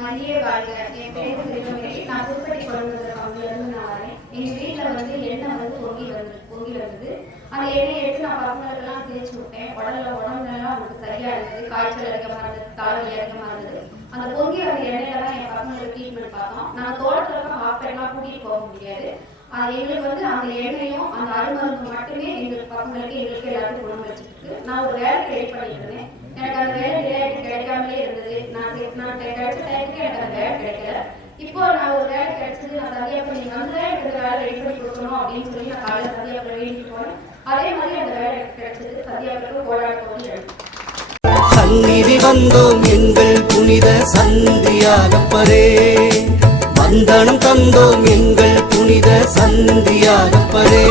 மதிய வாழ்க. என் பேர் செல்வமணி நான் திருப்பதி குழந்தை இருந்து நான் வரேன். எங்க வீட்டில் வந்து எண்ணெய் வந்து பொங்கி வந்து பொங்கி வந்தது. அந்த எண்ணெயை எடுத்து நான் பசங்களுக்கெல்லாம் தேய்ச்சி விட்டேன். உடல்ல உடம்புலாம் அவங்களுக்கு சரியா இருந்தது. காய்ச்சல் அதிகமா இருந்தது தாழ்வு அதிகமா இருந்தது. அந்த பொங்கி வந்த எண்ணெயில தான் என் பசங்களுக்கு ட்ரீட்மெண்ட் பார்த்தோம். நான் தோட்டத்துல இருக்க ஹாஸ்பிட்டலாம் கூட்டிட்டு போக முடியாது. அது எங்களுக்கு வந்து அந்த எண்ணெயும் அந்த அருமருந்து மட்டுமே எங்களுக்கு பசங்களுக்கு எங்களுக்கு எல்லாத்துக்கும் குணமளிச்சிருக்கு நான் ஒரு வேலை ட்ரை பண்ணிட்டு இருந்தேன். எனக்கு அந்த வேலை விளையாட்டு கிடைக்காமலே இருந்தது நான் நான் கிடைச்ச டைமுக்கு எனக்கு அந்த வேலை கிடைக்கல. இப்போ நான் ஒரு வேலை கிடைச்சது நான் சரியா பண்ணி வந்து எனக்கு இந்த வேலை ரெடி பண்ணி கொடுக்கணும் அப்படின்னு சொல்லி நான் காலையில் சரியா பண்ண வேண்டிட்டு போனேன். அதே மாதிரி அந்த வேலை எனக்கு கிடைச்சது சந்தியாவில் போராட போய் சந்நிதி வந்தோம் எங்கள் புனித சந்தியாகப்பரே வந்தனம் தந்தோம் எங்கள் புனித சந்தியாகப்பரே